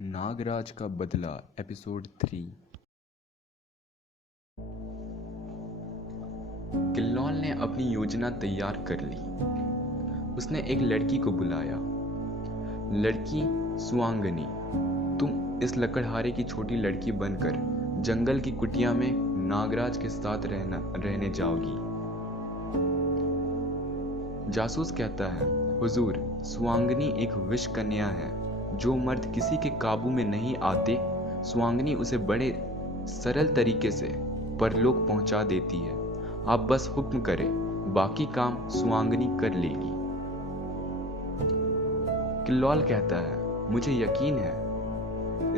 नागराज का बदला एपिसोड 3। किल्लौल ने अपनी योजना तैयार कर ली। उसने एक लड़की को बुलाया। लड़की सुआंगनी, तुम इस लकड़हारे की छोटी लड़की बनकर जंगल की कुटिया में नागराज के साथ रहने जाओगी। जासूस कहता है, हुजूर, सुआंगनी एक विष कन्या है। जो मर्द किसी के काबू में नहीं आते, सुआंगनी उसे बड़े सरल तरीके से परलोक पहुंचा देती है। आप बस हुक्म करें, बाकी काम सुआंगनी कर लेगी। किल्लौल कहता है, मुझे यकीन है,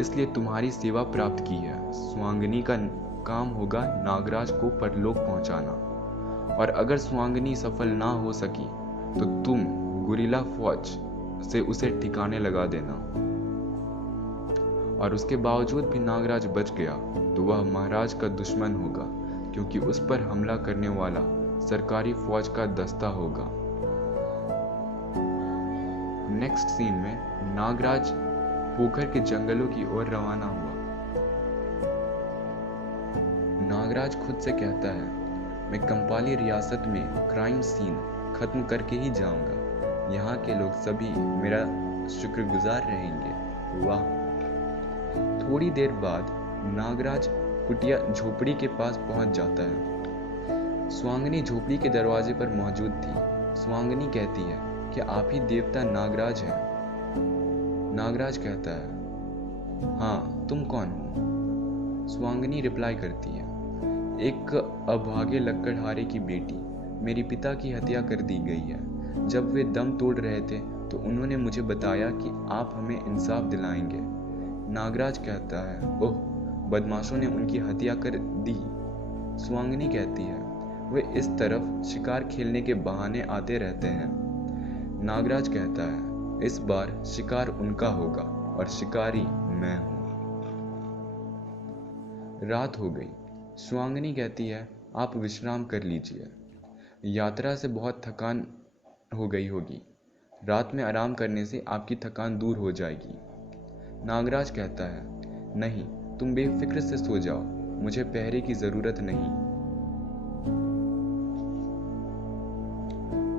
इसलिए तुम्हारी सेवा प्राप्त की है। सुआंगनी का काम होगा नागराज को परलोक पहुंचाना, और अगर सुआंगनी सफल ना हो सकी तो तुम गुरिल्ला फौज से उसे ठिकाने लगा देना। और उसके बावजूद भी नागराज बच गया तो वह महाराज का दुश्मन होगा, क्योंकि उस पर हमला करने वाला सरकारी फौज का दस्ता होगा। नेक्स्ट सीन में नागराज पोखर के जंगलों की ओर रवाना हुआ। नागराज खुद से कहता है, मैं कंपाली रियासत में क्राइम सीन खत्म करके ही जाऊंगा। यहाँ के लोग सभी मेरा शुक्रगुजार रहेंगे। वाह। थोड़ी देर बाद नागराज कुटिया झोपड़ी के पास पहुंच जाता है। सुआंगनी झोपड़ी के दरवाजे पर मौजूद थी। सुआंगनी कहती है कि आप ही देवता नागराज हैं। नागराज कहता है, हाँ, तुम कौन हो? सुआंगनी रिप्लाई करती है, एक अभागे लकड़हारे की बेटी। मेरे पिता की हत्या कर दी गई है। जब वे दम तोड़ रहे थे तो उन्होंने मुझे बताया कि आप हमें इंसाफ दिलाएंगे। नागराज कहता है, ओह, बदमाशों ने उनकी हत्या कर दी। सुआंगनी कहती है, वे इस तरफ शिकार खेलने के बहाने आते रहते हैं। नागराज कहता है, इस बार शिकार उनका होगा और शिकारी मैं हूं। रात हो गई। सुआंगनी कहती है, आप विश्राम कर लीजिए। यात्रा से बहुत थकान हो गई होगी। रात में आराम करने से आपकी थकान दूर हो जाएगी। नागराज कहता है, नहीं, तुम बेफिक्र से सो जाओ, मुझे पहरे की जरूरत नहीं।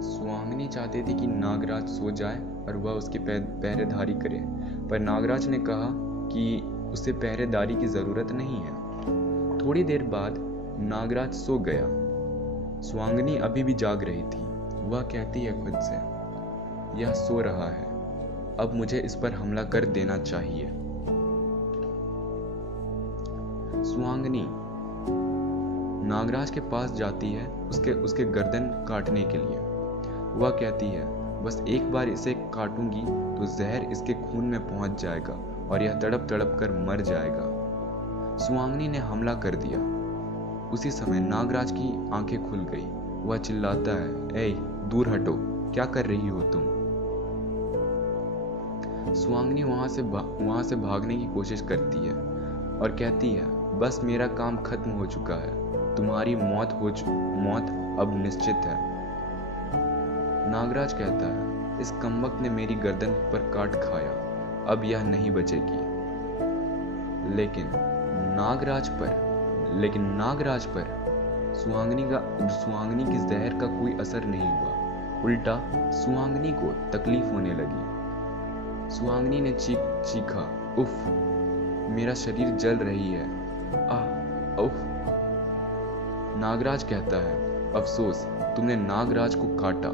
सुआंगनी चाहती थी कि नागराज सो जाए और वह उसकी पहरेदारी करे, पर नागराज ने कहा कि उसे पहरेदारी की जरूरत नहीं है। थोड़ी देर बाद नागराज सो गया। सुआंगनी अभी भी जाग रही थी। वह कहती है खुद से, यह सो रहा है, अब मुझे इस पर हमला कर देना चाहिए। सुआंगनी नागराज के पास जाती है उसके गर्दन काटने के लिए। वह कहती है, बस एक बार इसे काटूंगी तो जहर इसके खून में पहुंच जाएगा और यह तड़प तड़प कर मर जाएगा। सुआंगनी ने हमला कर दिया। उसी समय नागराज की आंखें खुल गई। वह चिल्लाता है, ए, दूर हटो, क्या कर रही हो तुम? सुआंगनी वहां से भागने की कोशिश करती है और कहती है, बस मेरा काम खत्म हो चुका है। तुम्हारी मौत अब निश्चित है। नागराज कहता है, इस कमबख्त ने मेरी गर्दन पर काट खाया, अब यह नहीं बचेगी। लेकिन नागराज पर सुआंगनी की जहर का कोई असर नहीं हुआ। उल्टा सुआंगनी को तकलीफ होने लगी। सुआंगनी ने चीखा, उफ, मेरा शरीर जल रही है, आह, उफ। नागराज कहता है, अफसोस, तुमने नागराज को काटा,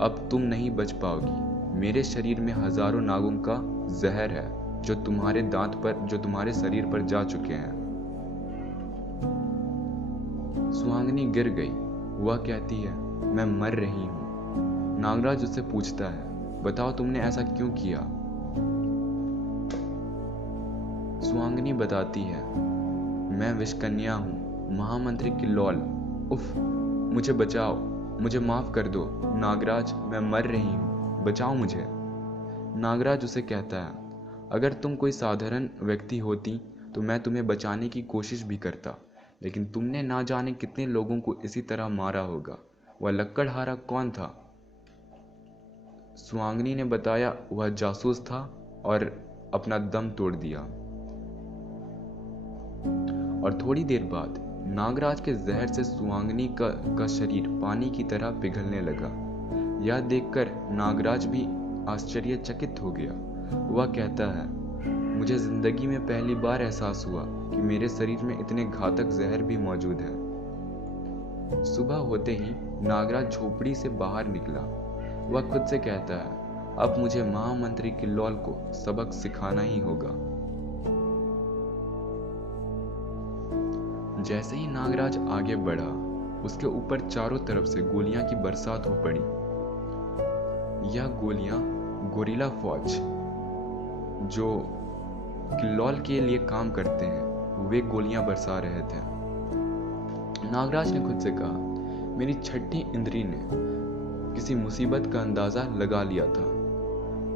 अब तुम नहीं बच पाओगी। मेरे शरीर में हजारों नागों का जहर है जो तुम्हारे शरीर पर जा चुके हैं। सुआंगनी गिर गई। वह कहती है, मैं मर रही हूं। नागराज उससे पूछता है, बताओ तुमने ऐसा क्यों किया? सुआंगनी बताती है, मैं विषकन्या हूं, महामंत्री किल्लौल। उफ, मुझे बचाओ, मुझे माफ कर दो। नागराज, मैं मर रही हूं, बचाओ मुझे। नागराज उसे कहता है, अगर तुम कोई साधारण व्यक्ति होती तो मैं तुम्हें बचाने की कोशिश भी करता, लेकिन तुमने ना जाने कितने लोगों को इसी तरह मारा होगा। वह लकड़हारा कौन था? सुआंगनी ने बताया, वह जासूस था और अपना दम तोड़ दिया और थोड़ी देर बाद नागराज के जहर से सुहांगनी का शरीर पानी की तरह पिघलने लगा। यह देखकर नागराज भी आश्चर्यचकित हो गया। वह कहता है, मुझे जिंदगी में पहली बार एहसास हुआ कि मेरे शरीर में इतने घातक जहर भी मौजूद है। सुबह होते ही नागराज झोपड़ी से बाहर निकला। वह खुद से कहता है, अब मुझे महामंत्री किल्लौल को सबक सिखाना ही होगा। जैसे ही नागराज आगे बढ़ा, उसके ऊपर चारों तरफ से गोलियां की बरसात हो पड़ी। यह गोलियां गोरिल्ला फौज जो किल्लौल के लिए काम करते हैं, वे गोलियां बरसा रहे थे। नागराज ने खुद से कहा, मेरी छठी इंद्री ने किसी मुसीबत का अंदाजा लगा लिया था।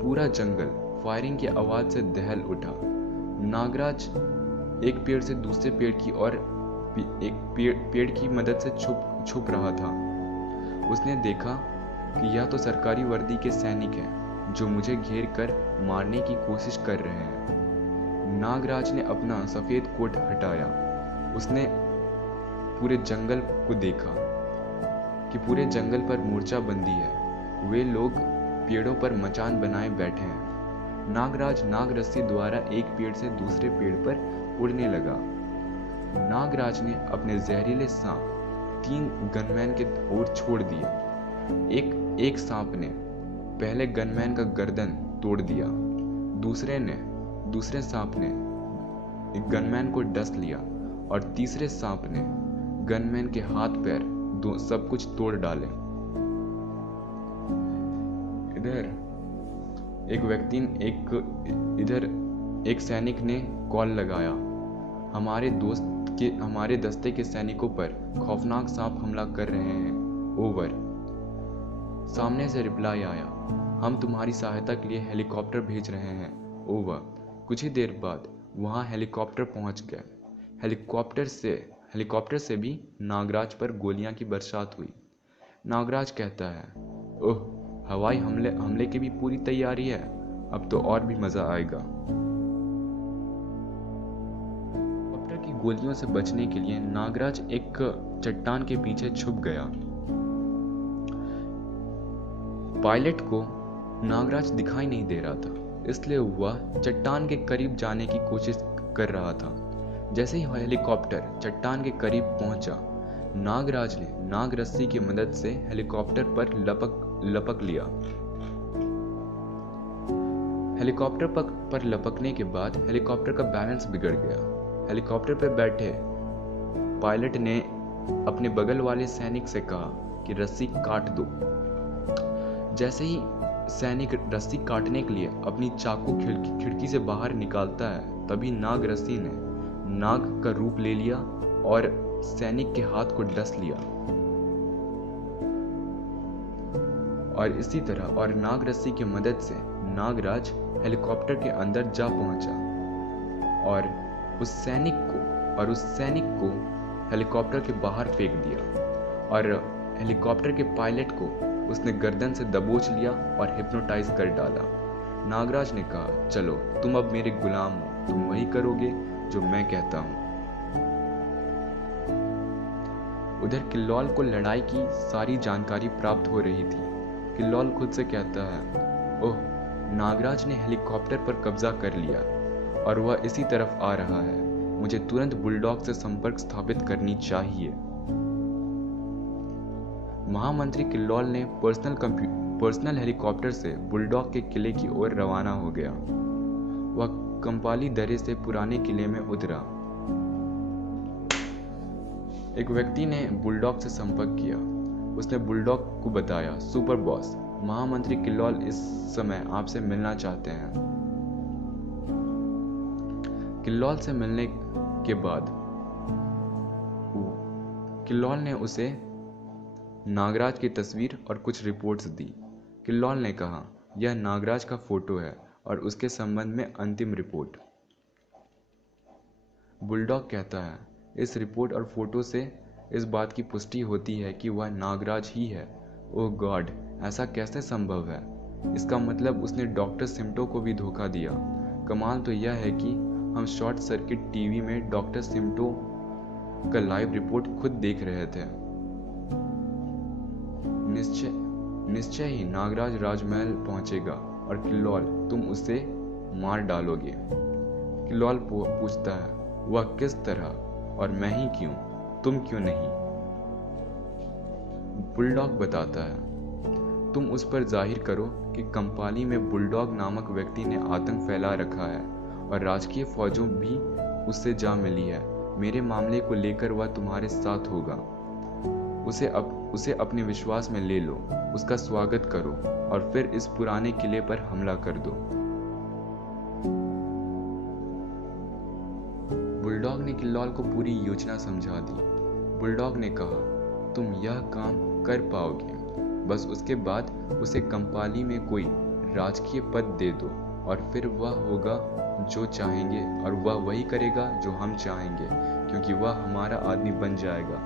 पूरा जंगल फायरिंग की आवाज से दहल उठा। नागराज एक पेड़ से दूसरे पेड़ की ओर एक पेड़ की मदद से छुप रहा था। उसने देखा कि यह तो सरकारी वर्दी के सैनिक हैं जो मुझे घेर कर मारने की कोशिश कर रहे हैं। नागराज ने अपना सफेद कोट हटाया। उसने पूरे जंगल को देखा कि पूरे जंगल पर मोर्चा बंदी है। वे लोग पेड़ों पर मचान बनाए बैठे हैं। नागराज नाग रस्सी द्वारा एक पेड़ से दूसरे पेड़ पर उड़ने लगा। नागराज ने अपने जहरीले सांप 3 गनमैन के ओर छोड़ दिए। एक सांप ने पहले गनमैन का गर्दन तोड़ दिया। दूसरे सांप ने गनमैन को डस लिया और तीसरे सांप ने गनमैन के हाथ पैर सब कुछ तोड़ डाले। इधर एक सैनिक ने कॉल लगाया, हमारे दस्ते के सैनिकों पर खौफनाक सांप हमला कर रहे हैं, ओवर। सामने से रिप्लाई आया, हम तुम्हारी सहायता के लिए हेलीकॉप्टर भेज रहे हैं, ओवर। कुछ ही देर बाद वहां हेलीकॉप्टर पहुंच गए। हेलीकॉप्टर से भी नागराज पर गोलियां की बरसात हुई। नागराज कहता है, ओह, हवाई हमले की भी पूरी तैयारी है, अब तो और भी मजा आएगा। हेलीकॉप्टर की गोलियों से बचने के लिए नागराज एक चट्टान के पीछे छुप गया। पायलट को नागराज दिखाई नहीं दे रहा था, इसलिए वह चट्टान के करीब जाने की कोशिश कर रहा था। जैसे ही हेलीकॉप्टर चट्टान के करीब पहुंचा, नागराज ने नाग रस्सी की मदद से हेलीकॉप्टर पर लपक लिया। हेलीकॉप्टर पर लपकने के बाद हेलीकॉप्टर का बैलेंस बिगड़ गया। हेलीकॉप्टर पर बैठे पायलट ने अपने बगल वाले सैनिक से कहा कि रस्सी काट दो। जैसे ही सैनिक रस्सी काटने के लिए अपनी चाकू खिड़की से बाहर निकालता है, तभी नाग रस्सी ने नाग का रूप ले लिया और सैनिक के हाथ को डस लिया। और इसी तरह और नाग रस्सी की मदद से नागराज हेलीकॉप्टर के अंदर जा पहुंचा और उस सैनिक को हेलीकॉप्टर के बाहर फेंक दिया और हेलीकॉप्टर के पायलट को उसने गर्दन से दबोच लिया और हिप्नोटाइज कर डाला। नागराज ने कहा, चलो तुम अब मेरे गुलाम हो, तुम वही करोगे जो मैं कहता हूं। उधर किल्लौल को लड़ाई की सारी जानकारी प्राप्त हो रही थी। किल्लौल खुद से कहता है, ओह, नागराज ने हेलीकॉप्टर पर कब्जा कर लिया और वह इसी तरफ आ रहा है। मुझे तुरंत बुलडॉग से संपर्क स्थापित करनी चाहिए। महामंत्री किल्लौल ने पर्सनल हेलीकॉप्टर से बुलडॉग के किले की ओर रवाना हो गया। वह कंपाली दर्रे से पुराने किले में उतरा। एक व्यक्ति ने बुलडॉग से संपर्क किया। उसने बुलडॉग को बताया, सुपर बॉस, महामंत्री किल्लौल इस समय आपसे मिलना चाहते हैं। किल्लौल से मिलने के बाद किल्लौल ने उसे नागराज की तस्वीर और कुछ रिपोर्ट्स दी। किल्लौल ने कहा, यह नागराज का फोटो है और उसके संबंध में अंतिम रिपोर्ट। बुलडॉग कहता है, इस रिपोर्ट और फोटो से इस बात की पुष्टि होती है कि वह नागराज ही है। ओह गॉड, ऐसा कैसे संभव है? इसका मतलब उसने डॉक्टर सिम्टो को भी धोखा दिया। कमाल तो यह है कि हम शॉर्ट सर्किट टीवी में डॉक्टर सिमटो का लाइव रिपोर्ट खुद देख रहे थे। निश्चय ही नागराज राजमहल पहुंचेगा और किल्लौल तुम उसे मार डालोगे। किल्लौल पूछता है, वह किस तरह, और मैं ही क्यों, तुम क्यों नहीं? बुलडॉग बताता है, तुम उस पर जाहिर करो कि कंपाली में बुलडॉग नामक व्यक्ति ने आतंक फैला रखा है और राजकीय फौजों भी उससे जा मिली है। मेरे मामले को लेकर वह तुम्हारे साथ होगा। उसे अपने विश्वास में ले लो, उसका स्वागत करो और फिर इस पुराने किले पर हमला कर दो। बुलडॉग ने किल्लौल को पूरी योजना समझा दी। बुलडॉग ने कहा, तुम यह काम कर पाओगे, बस उसके बाद उसे कंपाली में कोई राजकीय पद दे दो और फिर वह होगा जो चाहेंगे और वह वही करेगा जो हम चाहेंगे, क्योंकि वह हमारा आदमी बन जाएगा।